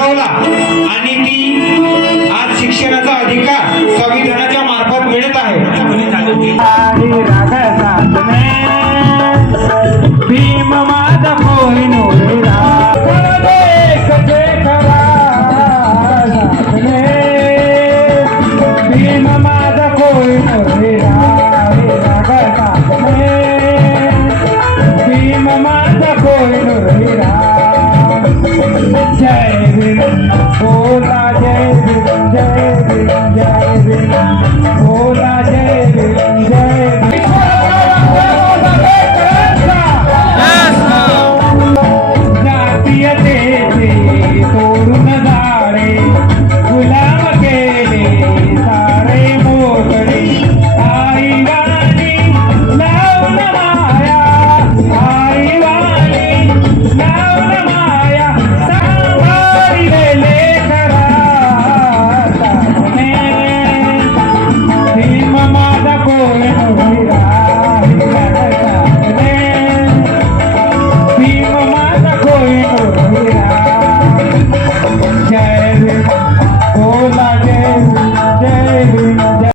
ठरवला. आणि ती आज शिक्षणाचा अधिकार संविधानाच्या मार्फत मिळत आहे. जय भीम बोला जय भीम जय भीम जय भीम Yeah.